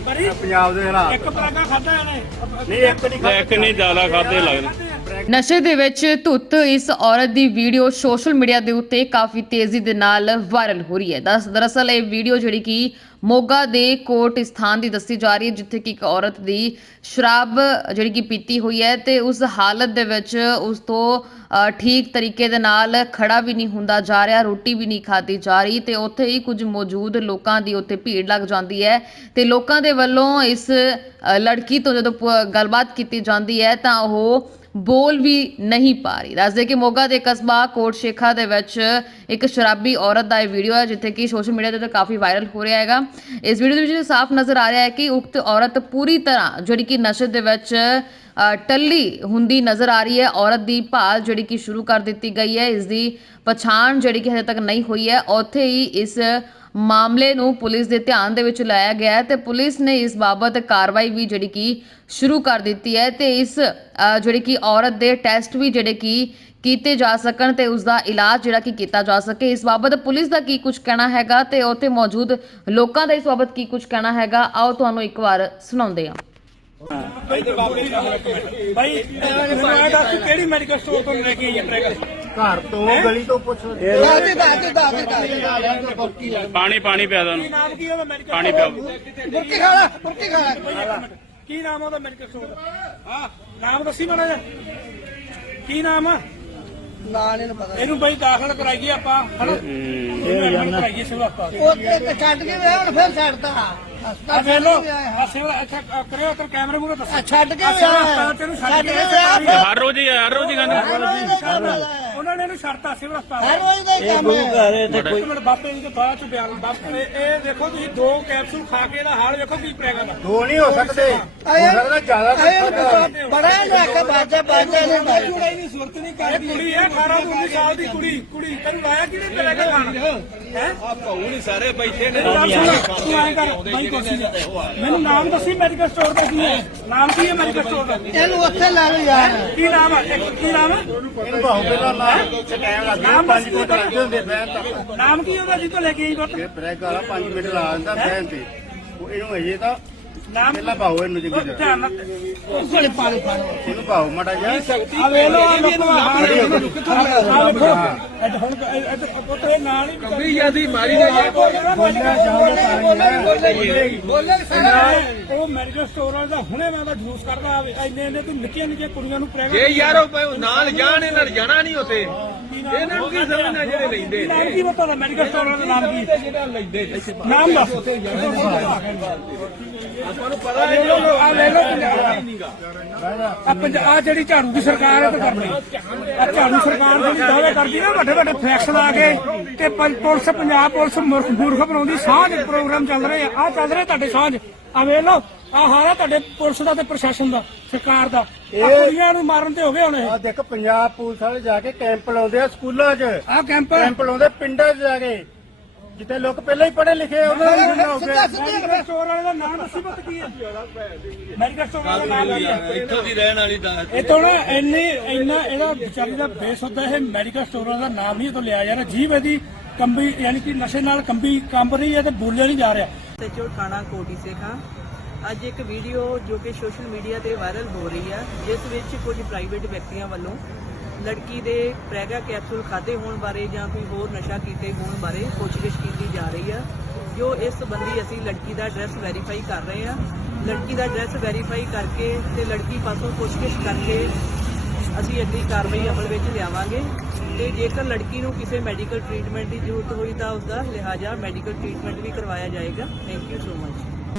ਪੰਜਾਬ ਦੇ ਹਾਲਾਤ ਇੱਕ ਪਰਾਗਾ ਖਾਦਾ ਇਹਨੇ। ਨਹੀਂ ਇੱਕ ਨਹੀਂ ਇੱਕ ਨਹੀਂ ਜ਼ਿਆਦਾ ਖਾਦੇ ਲੱਗਦੇ। ਨਸ਼ੇ ਦੇ ਵਿੱਚ ਧੁੱਤ ਇਸ ਔਰਤ ਦੀ ਵੀਡੀਓ ਸੋਸ਼ਲ ਮੀਡੀਆ ਦੇ ਉੱਤੇ ਕਾਫੀ ਤੇਜ਼ੀ ਦੇ ਨਾਲ ਵਾਇਰਲ ਹੋ ਰਹੀ ਹੈ। ਦਸ, ਦਰਅਸਲ ਇਹ ਵੀਡੀਓ ਜਿਹੜੀ ਕਿ ਮੋਗਾ ਦੇ ਕੋਟ ਸਥਾਨ ਦੀ ਦੱਸੀ ਜਾ ਰਹੀ ਹੈ, ਜਿੱਥੇ ਕਿ ਇੱਕ ਔਰਤ ਦੀ ਸ਼ਰਾਬ ਜਿਹੜੀ ਕਿ ਪੀਤੀ ਹੋਈ ਹੈ ਤੇ ਉਸ ਹਾਲਤ ਦੇ ਵਿੱਚ ਉਸ ਤੋਂ ਠੀਕ ਤਰੀਕੇ ਦੇ ਨਾਲ ਖੜਾ ਵੀ ਨਹੀਂ ਹੁੰਦਾ ਜਾ ਰਿਹਾ, ਰੋਟੀ ਵੀ ਨਹੀਂ ਖਾਦੀ ਜਾ ਰਹੀ ਤੇ ਉੱਥੇ ਹੀ ਕੁਝ ਮੌਜੂਦ ਲੋਕਾਂ ਦੀ ਉੱਥੇ ਭੀੜ ਲੱਗ ਜਾਂਦੀ ਹੈ ਤੇ ਲੋਕਾਂ ਦੇ ਵੱਲੋਂ ਇਸ ਲੜਕੀ ਤੋਂ ਜਦੋਂ ਪ- ਗੱਲਬਾਤ ਕੀਤੀ ਜਾਂਦੀ ਹੈ ਤਾਂ ਉਹ ਬੋਲ ਵੀ ਨਹੀਂ ਪਾ ਰਹੀ। ਦੱਸਦੇ ਕਿ ਮੋਗਾ ਦੇ ਕਸਬਾ ਕੋਟ ਸ਼ੇਖਾ ਦੇ ਵਿੱਚ ਇੱਕ ਸ਼ਰਾਬੀ ਔਰਤ ਦਾ ਇਹ ਵੀਡੀਓ ਹੈ, ਜਿੱਥੇ ਕਿ ਸੋਸ਼ਲ ਮੀਡੀਆ ਤੇ ਤਾਂ ਕਾਫੀ ਵਾਇਰਲ ਹੋ ਰਿਹਾ ਹੈਗਾ। ਇਸ ਵੀਡੀਓ ਦੇ ਵਿੱਚ ਸਾਫ਼ ਨਜ਼ਰ ਆ ਰਿਹਾ ਹੈ ਕਿ ਉਕਤ ਔਰਤ ਪੂਰੀ ਤਰ੍ਹਾਂ ਜਿਹੜੀ ਕਿ ਨਸ਼ੇ ਦੇ ਵਿੱਚ ਟੱਲੀ ਹੁੰਦੀ ਨਜ਼ਰ ਆ ਰਹੀ ਹੈ। ਔਰਤ ਦੀ ਭਾਲ ਜਿਹੜੀ ਕਿ ਸ਼ੁਰੂ ਕਰ ਦਿੱਤੀ ਗਈ ਹੈ। ਇਸ ਦੀ ਪਛਾਣ ਜਿਹੜੀ ਕਿ ਹਜੇ ਤੱਕ ਨਹੀਂ ਹੋਈ ਹੈ। ਉੱਥੇ ਹੀ ਇਸ ਮਾਮਲੇ ਨੂੰ ਪੁਲਿਸ ਦੇ ਧਿਆਨ ਦੇ ਵਿੱਚ ਲਾਇਆ ਗਿਆ ਹੈ ਤੇ ਪੁਲਿਸ ਨੇ ਇਸ ਬਾਬਤ ਕਾਰਵਾਈ ਵੀ ਜਿਹੜੀ ਕਿ ਸ਼ੁਰੂ ਕਰ ਦਿੱਤੀ ਹੈ ਤੇ ਇਸ ਜਿਹੜੀ ਕਿ ਔਰਤ ਦੇ ਟੈਸਟ ਵੀ ਜਿਹੜੇ ਕਿ ਕੀਤੇ ਜਾ ਸਕਣ ਤੇ ਉਸ ਦਾ ਇਲਾਜ ਜਿਹੜਾ ਕਿ ਕੀਤਾ ਜਾ ਸਕੇ ਇਸ ਬਾਬਤ ਪੁਲਿਸ ਦਾ ਕੀ ਕੁਝ ਕਹਿਣਾ ਹੈਗਾ ਤੇ ਉੱਥੇ ਮੌਜੂਦ ਲੋਕਾਂ ਦਾ ਇਸ ਬਾਬਤ ਕੀ ਕੁਝ ਕਹਿਣਾ ਹੈਗਾ ਆਓ ਤੁਹਾਨੂੰ ਇੱਕ ਵਾਰ ਸੁਣਾਉਂਦੇ ਹਾਂ ਭਾਈ ਮੈਨੂੰ ਕਿਹੜੀ ਮੈਡੀਕਲ ਸਟੋਰ ਤੋਂ ਲੈ ਕੇ ਆਈ ਹੈ ਪ੍ਰੈਗਨ ਘਰ ਤੋਂ ਗਲੀ ਤੋਂ ਪੁੱਛ ਦਾਦੀ ਦਾਦੀ ਦਾਦੀ ਦਾਦੀ। ਪਾਣੀ ਪਾਣੀ ਪਿਆ ਦੋ ਕੀ ਨਾਮ ਕੀ ਉਹਦਾ ਮੈਡੀਕਲ ਪਾਣੀ ਪਿਆਓ। ਬੁਰਕੀ ਖਾ ਲੈ ਬੁਰਕੀ ਖਾ ਲੈ। ਕੀ ਨਾਮ ਆ ਉਹਦਾ ਮੈਡੀਕਲ ਸਟੋਰ ਦਾ? ਹਾਂ ਨਾਮ ਦੱਸੀ ਮਾੜਾ ਜਿਹਾ। ਕੀ ਨਾਮ ਆ? ਨਾ ਨਹੀਂ ਪਤਾ। ਇਹਨੂੰ ਬਈ ਦਾਖਲ ਕਰਾਈਏ ਆਪਾਂ ਹਨਾ? ਇਹਨੂੰ ਐਡਮਿਟ ਕਰਾਈਏ ਸਿਵਲ ਹਸਪਤਾਲ ਉਹ ਤੇ ਛੱਡ ਕੇ ਵੇ ਹੁਣ ਫਿਰ ਛੱਡਦਾ। ਆ ਵੇਖ ਲੋ ਕੇ ਸਿਵਲ ਇੱਥੇ ਕਰਿਓ ਇੱਧਰ ਕੈਮਰੇ ਮੂਹਰੇ ਦੱਸੋ। ਛੱਡ ਕੇ ਸਿਵਲ ਹਸਪਤਾਲ ਤੈਨੂੰ ਛੱਡ ਕੇ ਕੇ ਹਰ ਰੋਜ਼ ਹੀ ਹਰ ਰੋਜ਼ ਹੀ ਉਹਨਾਂ ਨੇ ਇਹਨੂੰ ਛੱਡਤਾ ਸਿਵਲ ਹਸਪਤਾਲ। ਹਰ ਰੋਜ਼ ਦਾ ਹੀ ਕੰਮ ਹੈ। ਇੱਕ ਮਿੰਟ ਬਾਪੇ ਜੀ ਦੇ ਬਾਅਦ ਚ ਬਿਆਨ ਬਾਪੇ ਇਹ ਦੇਖੋ ਤੁਸੀਂ ਦੋ ਕੈਪਸੂਲ ਖਾ ਕੇ ਇਹਦਾ ਹਾਲ ਵੇਖੋ ਕੀ ਪ੍ਰੈਗਾ ਦਾ ਦੋ ਨਹੀਂ ਹੋ ਸਕਦੇ। ਹੋ ਸਕਦਾ ਜ਼ਿਆਦਾ ਬੜਾ ਇਹਨੂੰ ਆਖਿਆ ਬਾਜਾ ਬਾਜਾ ਨਹੀਂ ਬਾਜਾ ਨਹੀਂ ਸੁਰਤ ਨਹੀਂ ਕਰਦੀ ਕੁੜੀ ਹੈ 18 ਤੋਂ 19 ਸਾਲ ਦੀ ਕੁੜੀ ਕੁੜੀ। ਤੈਨੂੰ ਲਾਇਆ ਕਿਹਨੇ ਪ੍ਰੈਗਾ ਖਾਣ? ਹੈ? ਆ ਭਾਉ ਨਹੀਂ ਸਾਰੇ ਬੈਠੇ ਨੇ। ਤੂੰ ਐਂ ਕਰ ਬਾਈ ਕੁਰਸੀ ਤੇ। ਮੈਨੂੰ ਨਾਮ ਦੱਸੀ ਮੈਡੀਕਲ ਸਟੋਰ ਦਾ ਕੀ ਹੈ? ਨਾਮ ਕੀ ਹੈ ਮੈਡੀਕਲ ਸਟੋਰ ਦਾ? ਇਹਨੂੰ ਉੱਥੇ ਲੈ ਲਓ ਯਾਰ। ਕੀ ਨਾਮ ਹੈ ਕੀ ਨਾਮ ਹੈ? ਇਹਨੂੰ ਭਾਉ ਪਹਿਲਾਂ ਨਾ ਟਾਈਮ ਲੱਗ ਗਿਆ 5 ਮਿੰਟ ਲੱਗਦੇ ਹੁੰਦੇ ਬਹਿਣ ਤੱਕ। ਨਾਮ ਕੀ ਉਹਦਾ ਜਿੱਥੋਂ ਲੈ ਕੇ ਆਈ ਇਹ ਬ੍ਰੇਕ ਵਾਲਾ 5 ਮਿੰਟ ਲਾ ਦਿੰਦਾ ਬਹਿਣ ਤੇ। ਉਹ ਇਹਨੂੰ ਅਜੇ ਤਾਂ ਨਾਮ ਪਹਿਲਾਂ ਭਾਉ ਇਹਨੂੰ ਚੰਗੀ ਤਰ੍ਹਾਂ। ਧਿਆਨ ਨਾਲ ਕੋਲੇ ਪਾਣੀ ਪਾਣੀ ਇਹਨੂੰ ਭਾਉ ਮੜਾ ਜਾ ਆ ਵੇ ਲੋ ਆ ਲੋਕੋ ਹਾਲ ਕਿੱਥੋਂ ਆ ਵੇਖੋ ਇਹ ਹੁਣ ਇਹ ਪੁੱਤ ਇਹ ਨਾਲ ਹੀ ਕੰਬੀ ਜਾਂਦੀ ਮਾਰੀ ਨਾ ਉਹ ਮੈਡੀਕਲ ਸਟੋਰ ਵਾਲਾ ਤਾਂ ਹੁਣੇ ਮੈਂ ਤਾਂ ਜੂਸ ਕਰਦਾ ਆਵੇ। ਇੰਨੇ ਇੰਨੇ ਤੂੰ ਨਿੱਕੀਆਂ ਨਿੱਕੀਆਂ ਕੁੜੀਆਂ ਨੂੰ ਪ੍ਰੈਗਨ ਇਹ ਯਾਰ ਉਹ ਨਾਲ ਜਾਣ ਇਹਨਾਂ ਨੇ ਜਾਣਾ ਨਹੀਂ ਉੱਥੇ। ਇਹਨਾਂ ਨੂੰ ਕੀ ਸਮਝਣਾ ਜਿਹੜੇ ਲੈਂਦੇ ਨਾਮ ਕੀ ਪਤਾ ਦਾ ਮੈਡੀਕਲ ਸਟੋਰ ਵਾਲਾ ਨਾਮ ਕੀ? ਜਿਹੜਾ ਲੈਂਦੇ ਨਾਮ ਦੱਸ। ਆਪਾਂ ਨੂੰ ਪਤਾ ਲੈ ਲਓ ਆ ਲੈ ਲਓ ਆ ਪੰਜਾਬ ਜਿਹੜੀ ਝਾੜੂ ਦੀ ਸਰਕਾਰ ਹੈ ਤੇ ਕਰਨੀ ਆ ਝਾੜੂ ਸਰਕਾਰ ਜਿਹੜੀ ਦਾਅਵੇ ਕਰਦੀ ਨਾ ਵੱਡੇ ਵੱਡੇ ਫੈਕਸ ਲਾ ਕੇ ਤੇ ਪੁਲਿਸ ਪੰਜਾਬ ਪੁਲਿਸ ਮੂਰਖ ਬਣਾਉਂਦੀ। ਸਾਂਝ ਪ੍ਰੋਗਰਾਮ ਚੱਲ ਰਹੇ ਆ। ਆ ਚੱਲ ਰਹੇ ਤੁਹਾਡੇ ਸਾਂਝ। ਆ ਵੇਖ ਲਓ ਆ ਹਾਰਾ ਤੁਹਾਡੇ ਪੁਲਿਸ ਦਾ ਤੇ ਪ੍ਰਸ਼ਾਸਨ ਦਾ ਸਰਕਾਰ ਦਾ। ਕੁੜੀਆਂ ਨੂੰ ਮਾਰਨ ਤੇ ਹੋ ਗਏ ਹੁਣ ਇਹ। ਆ ਦੇਖ ਪੰਜਾਬ ਪੁਲਿਸ ਵਾਲੇ ਜਾ ਕੇ ਕੈਂਪ ਲਾਉਂਦੇ ਆ ਸਕੂਲਾਂ 'ਚ। ਆ ਕੈਂਪ? ਕੈਂਪ ਲਾਉਂਦੇ ਪਿੰਡਾਂ 'ਚ ਜਾ ਕੇ। ਜਿੱਥੇ ਲੋਕ ਪਹਿਲਾਂ ਹੀ ਪੜ੍ਹੇ ਲਿਖੇ ਆ, ਉਹਨਾਂ ਨੂੰ ਨਾ ਹੋ ਗਿਆ ਮੈਡੀਕਲ ਸਟੋਰ ਵਾਲੇ ਦਾ ਨਾਮ ਦੱਸੀ ਪਤ ਕੀ ਹੈ? ਮੈਡੀਕਲ ਸਟੋਰ ਵਾਲੇ ਦਾ ਨਾਮ ਕੀ ਹੈ? ਇੱਥੋਂ ਦੀ ਰਹਿਣ ਵਾਲੀ ਦਾ ਇਹ ਤੋਂ ਨਾ ਇੰਨੇ ਇੰਨਾ ਇਹਦਾ ਵਿਚਾਰੀ ਦਾ ਬੇਸ ਹੁੰਦਾ ਇਹ ਮੈਡੀਕਲ ਸਟੋਰਾਂ ਦਾ ਨਾਮ ਇਹ ਤੋਂ ਲਿਆ ਜਾ ਰਿਹਾ। ਜੀਵ ਇਹਦੀ ਕੰਬੀ ਯਾਨੀ ਕਿ ਨਸ਼ੇ ਨਾਲ ਕੰਬੀ ਕੰਬ ਰਹੀ ਹੈ ਤੇ ਬੋਲਿਆ ਨਹੀਂ ਜਾ ਰਿਹਾ। ਸਚੋ ਥਾਣਾ ਕੋਟੀ ਸੇਖਾਂ ਅੱਜ ਇੱਕ ਵੀਡੀਓ ਜੋ ਕਿ ਸੋਸ਼ਲ ਮੀਡੀਆ ਤੇ ਵਾਇਰਲ ਹੋ ਰਹੀ ਹੈ ਜਿਸ ਵਿੱਚ ਕੁਝ ਪ੍ਰਾਈਵੇਟ ਵਿਅਕਤੀਆਂ ਵੱਲੋਂ ਲੜਕੀ ਦੇ ਪ੍ਰੈਗਾ ਕੈਪਸੂਲ ਖਾਦੇ ਹੋਣ ਬਾਰੇ ਜਾਂ ਕੋਈ ਹੋਰ ਨਸ਼ਾ ਕੀਤੇ ਹੋਣ ਬਾਰੇ ਪੁੱਛਗਿੱਛ ਕੀਤੀ ਜਾ ਰਹੀ ਹੈ ਜੋ ਇਸ ਸੰਬੰਧੀ ਅਸੀਂ ਲੜਕੀ ਦਾ ਐਡਰੈਸ ਵੈਰੀਫਾਈ ਕਰ ਰਹੇ ਹਾਂ ਲੜਕੀ ਦਾ ਐਡਰੈਸ ਵੈਰੀਫਾਈ ਕਰਕੇ ਤੇ ਲੜਕੀ ਪਾਸੋਂ ਪੁੱਛਗਿੱਛ ਕਰਕੇ ਅਸੀਂ ਅਗਲੀ ਕਾਰਵਾਈ ਅਮਲ ਵਿੱਚ ਲਿਆਵਾਂਗੇ ਤੇ ਜੇਕਰ ਲੜਕੀ ਨੂੰ ਕਿਸੇ ਮੈਡੀਕਲ ਟ੍ਰੀਟਮੈਂਟ ਦੀ ਜ਼ਰੂਰਤ ਹੋਈ ਤਾਂ ਉਸ ਦਾ ਲਿਹਾਜ਼ਾ ਮੈਡੀਕਲ ਟ੍ਰੀਟਮੈਂਟ ਵੀ ਕਰਵਾਇਆ ਜਾਏਗਾ। Thank you so much